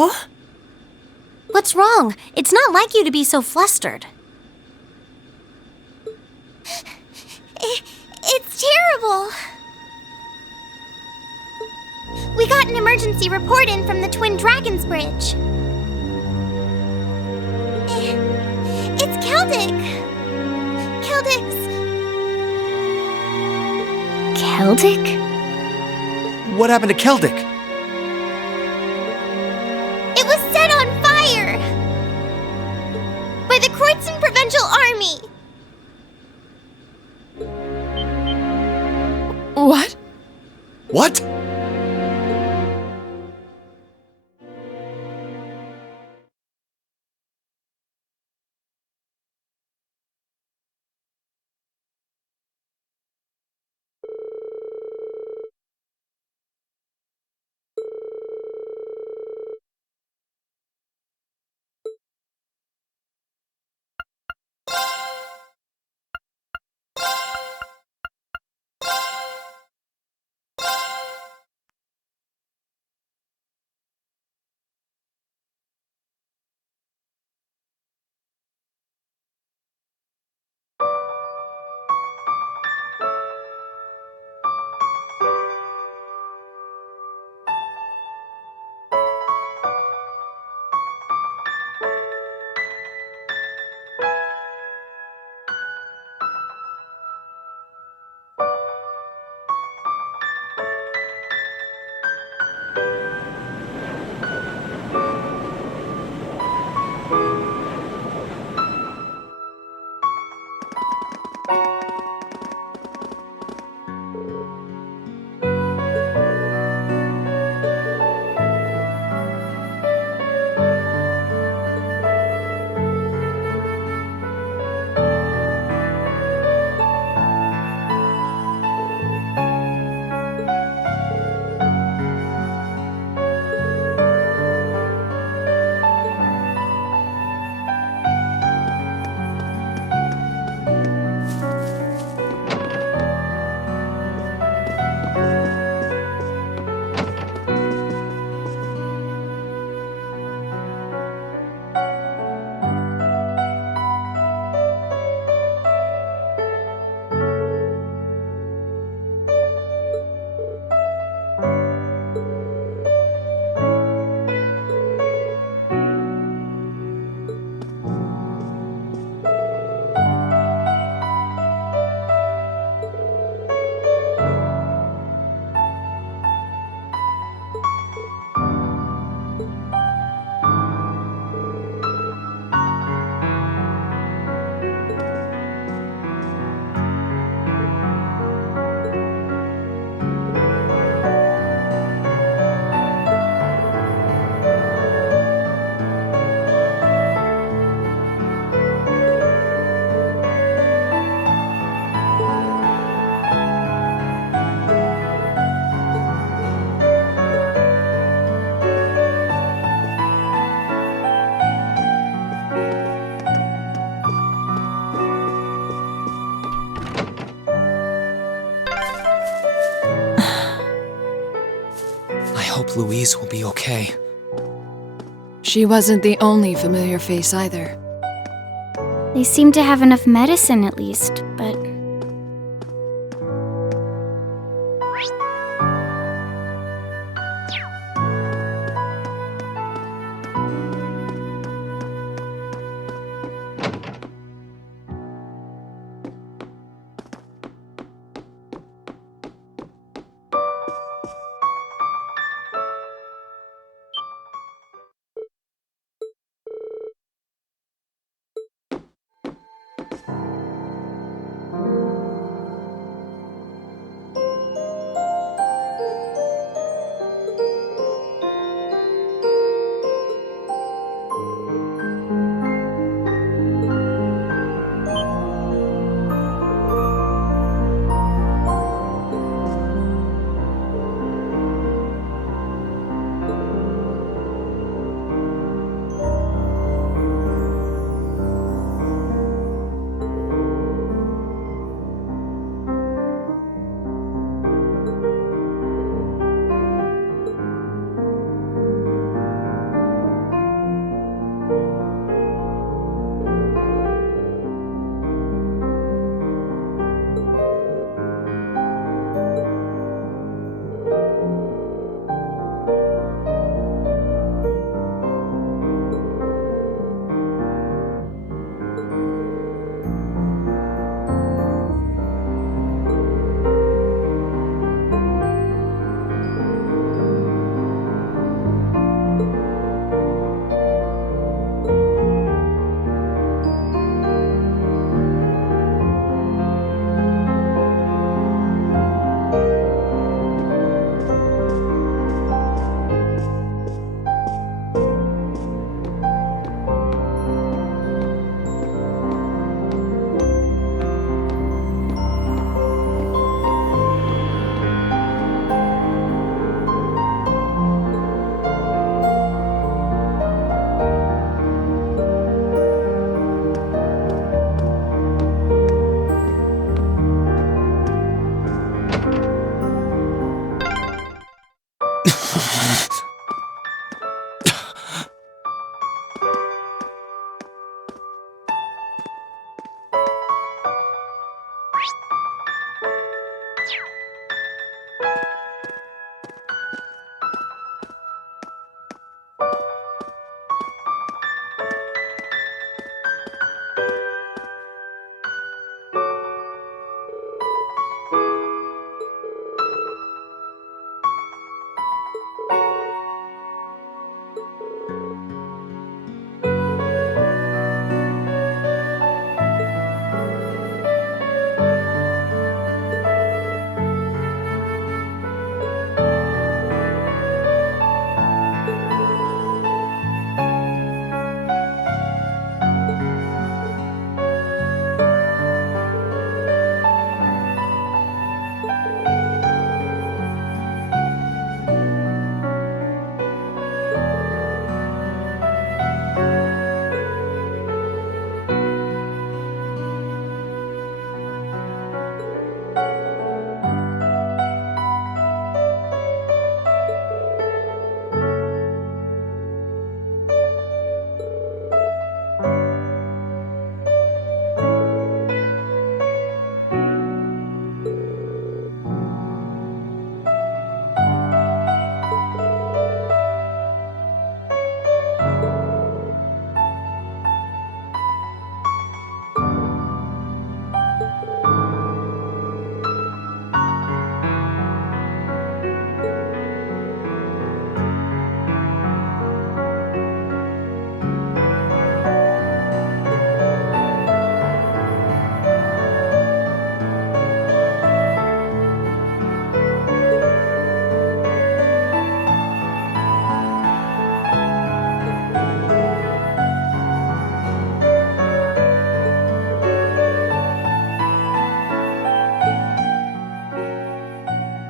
Hello? What's wrong? It's not like you to be so flustered. It's terrible. We got an emergency report in from the Twin Dragons Bridge. It's Celdic. Celdic? What happened to Celdic? It was set on fire by the provincial army. What? What? Louise will be okay. She wasn't the only familiar face either. They seem to have enough medicine at least, but...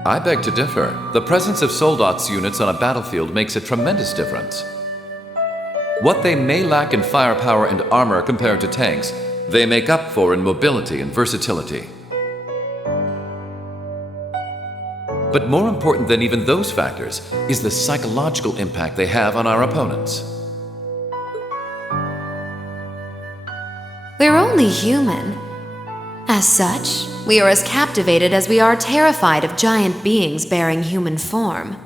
I beg to differ. The presence of soldats units on a battlefield makes a tremendous difference. What they may lack in firepower and armor compared to tanks, they make up for in mobility and versatility. But more important than even those factors is the psychological impact they have on our opponents. We're only human. As such, we are as captivated as we are terrified of giant beings bearing human form.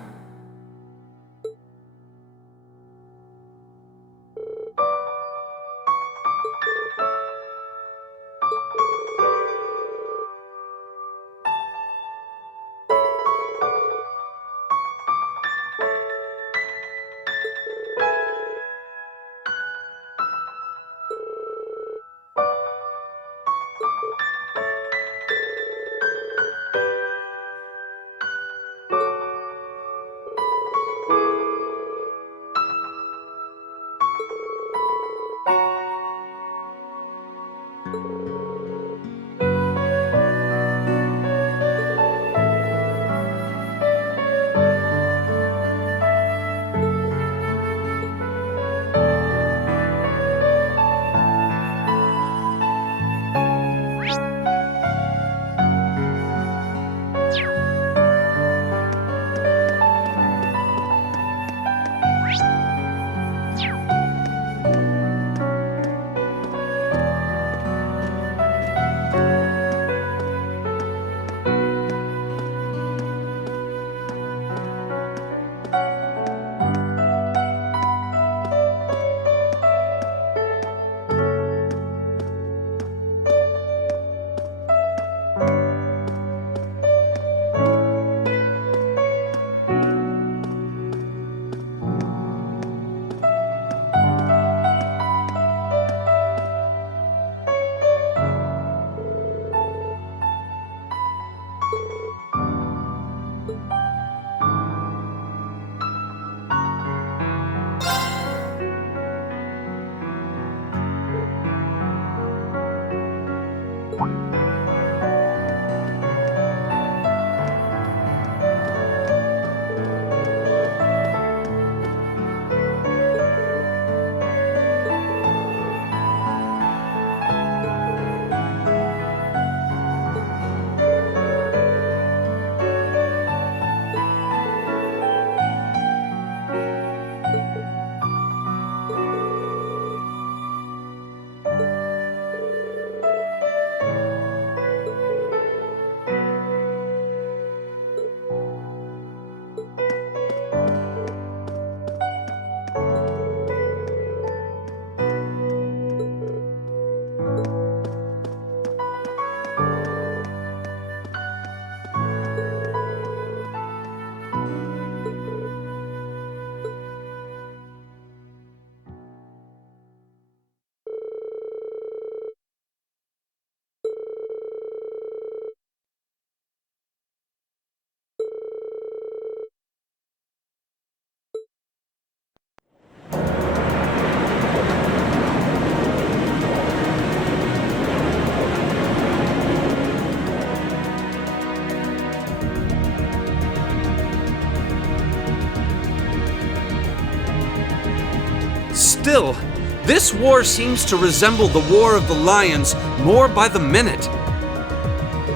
Still, this war seems to resemble the War of the Lions more by the minute.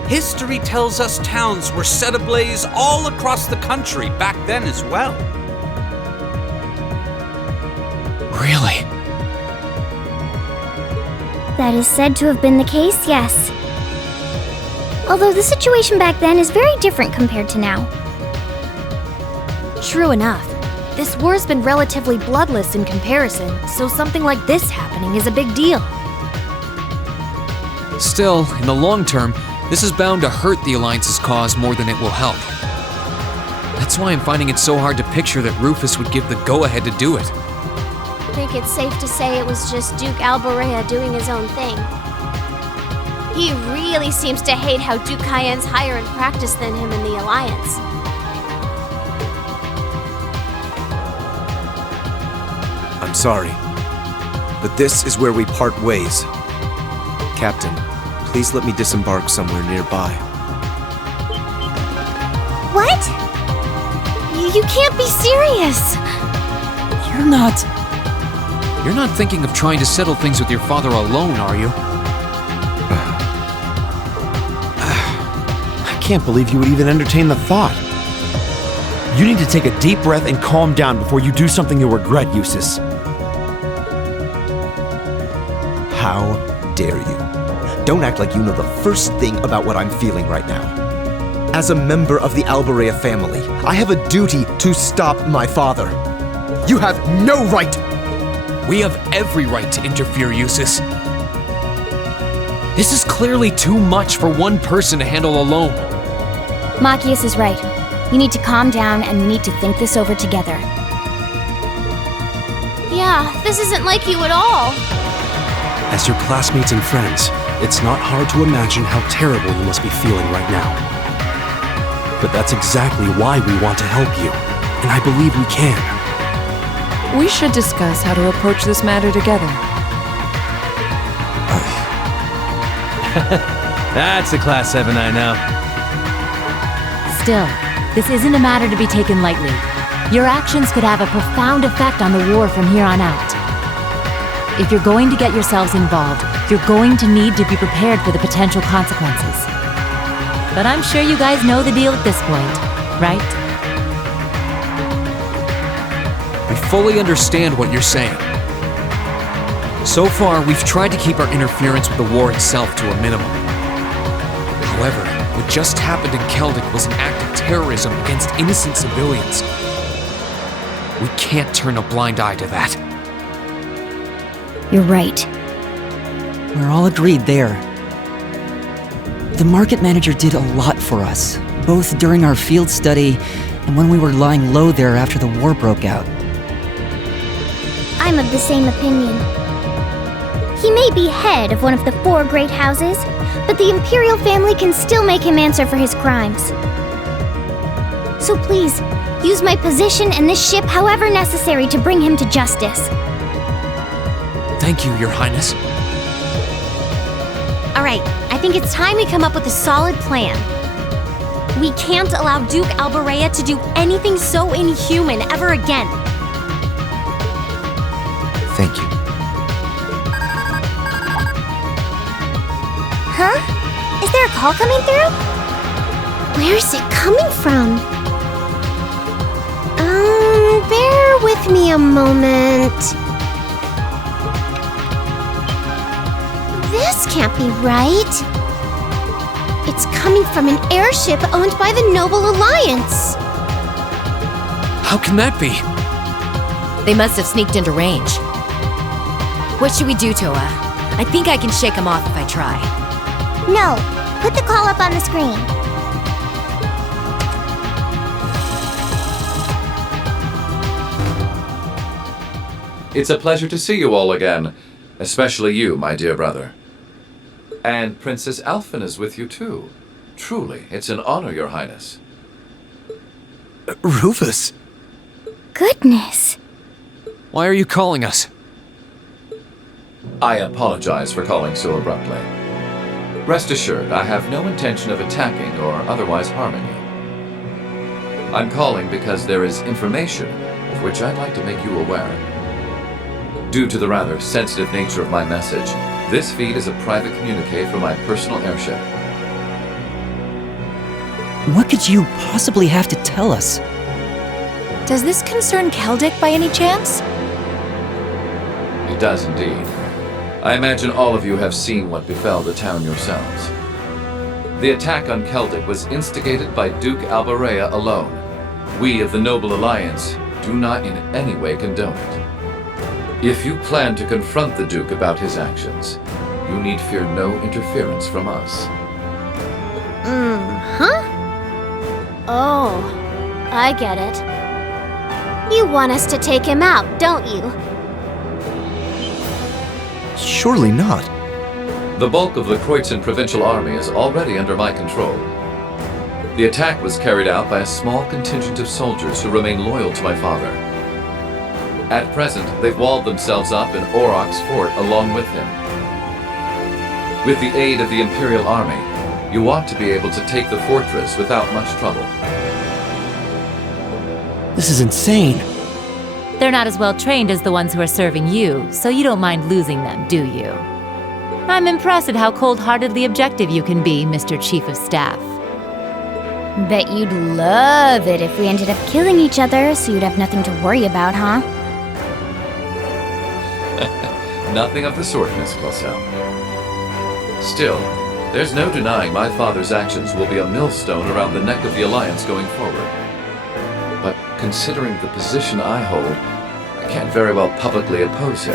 History tells us towns were set ablaze all across the country back then as well. Really? That is said to have been the case, yes. Although the situation back then is very different compared to now. True enough. This war's been relatively bloodless in comparison, so something like this happening is a big deal. Still, in the long term, this is bound to hurt the Alliance's cause more than it will help. That's why I'm finding it so hard to picture that Rufus would give the go-ahead to do it. I think it's safe to say it was just Duke Alborea doing his own thing. He really seems to hate how Duke Cayenne's higher in practice than him in the Alliance. I'm sorry, but this is where we part ways. Captain, please let me disembark somewhere nearby. You can't be serious! You're not... You're not thinking of trying to settle things with your father alone, are you? I can't believe you would even entertain the thought. You need to take a deep breath and calm down before you do something you'll regret, Eustace. How dare you? Don't act like you know the first thing about what I'm feeling right now. As a member of the Albarea family, I have a duty to stop my father. You have no right! We have every right to interfere, Eustace. This is clearly too much for one person to handle alone. Machias is right. You need to calm down and we need to think this over together. Yeah, this isn't like you at all. As your classmates and friends, it's not hard to imagine how terrible you must be feeling right now. But that's exactly why we want to help you, and I believe we can. We should discuss how to approach this matter together. That's a Class VII I know. Still, this isn't a matter to be taken lightly. Your actions could have a profound effect on the war from here on out. If you're going to get yourselves involved, you're going to need to be prepared for the potential consequences. But I'm sure you guys know the deal at this point, right? We fully understand what you're saying. So far, we've tried to keep our interference with the war itself to a minimum. However, what just happened in Celdic was an act of terrorism against innocent civilians. We can't turn a blind eye to that. You're right. We're all agreed there. The market manager did a lot for us, both during our field study and when we were lying low there after the war broke out. I'm of the same opinion. He may be head of one of the 4 great houses, but the Imperial family can still make him answer for his crimes. So please, use my position and this ship however necessary to bring him to justice. Thank you, Your Highness. Alright, I think it's time we come up with a solid plan. We can't allow Duke Albarea to do anything so inhuman ever again. Thank you. Huh? Is there a call coming through? Where's it coming from? Bear with me a moment. This can't be right. It's coming from an airship owned by the Noble Alliance. How can that be? They must have sneaked into range. What should we do, Toa? I think I can shake them off if I try. No, put the call up on the screen. It's a pleasure to see you all again, especially you, my dear brother. And Princess Alphen is with you too. Truly, it's an honor, Your Highness. Rufus? Goodness. Why are you calling us? I apologize for calling so abruptly. Rest assured, I have no intention of attacking or otherwise harming you. I'm calling because there is information of which I'd like to make you aware. Due to the rather sensitive nature of my message, this feed is a private communique from my personal airship. What could you possibly have to tell us? Does this concern Celdic by any chance? It does indeed. I imagine all of you have seen what befell the town yourselves. The attack on Celdic was instigated by Duke Albarea alone. We of the Noble Alliance do not in any way condone it. If you plan to confront the Duke about his actions, you need fear no interference from us. Huh? Oh, I get it. You want us to take him out, don't you? Surely not. The bulk of the Kreutzen provincial army is already under my control. The attack was carried out by a small contingent of soldiers who remain loyal to my father. At present, they've walled themselves up in Auroch's fort along with him. With the aid of the Imperial Army, you ought to be able to take the fortress without much trouble. This is insane. They're not as well trained as the ones who are serving you, so you don't mind losing them, do you? I'm impressed at how cold-heartedly objective you can be, Mr. Chief of Staff. Bet you'd love it if we ended up killing each other, so you'd have nothing to worry about, huh? Nothing of the sort, Miss Clausel. Still, there's no denying my father's actions will be a millstone around the neck of the Alliance going forward. But considering the position I hold, I can't very well publicly oppose him.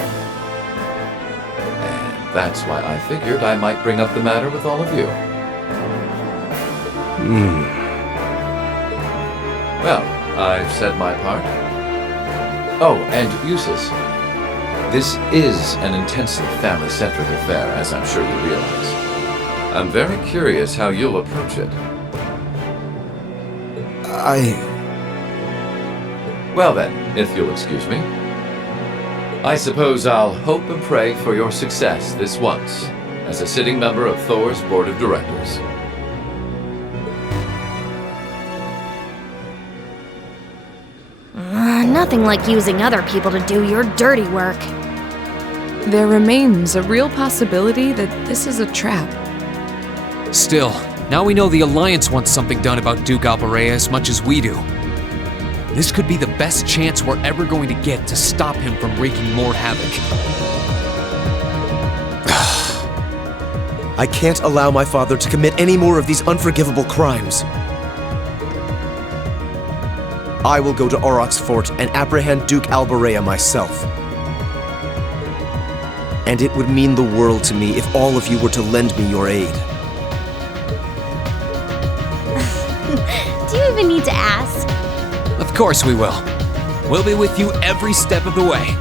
And that's why I figured I might bring up the matter with all of you. Well, I've said my part. Oh, and Eustace, this is an intensely family-centric affair, as I'm sure you realize. I'm very curious how you'll approach it. Well then, if you'll excuse me, I suppose I'll hope and pray for your success this once, as a sitting member of Thor's Board of Directors. Nothing like using other people to do your dirty work. There remains a real possibility that this is a trap. Still, now we know the Alliance wants something done about Duke Albarea as much as we do. This could be the best chance we're ever going to get to stop him from wreaking more havoc. I can't allow my father to commit any more of these unforgivable crimes. I will go to Auroch's fort and apprehend Duke Albarea myself. And it would mean the world to me if all of you were to lend me your aid. Do you even need to ask? Of course we will. We'll be with you every step of the way.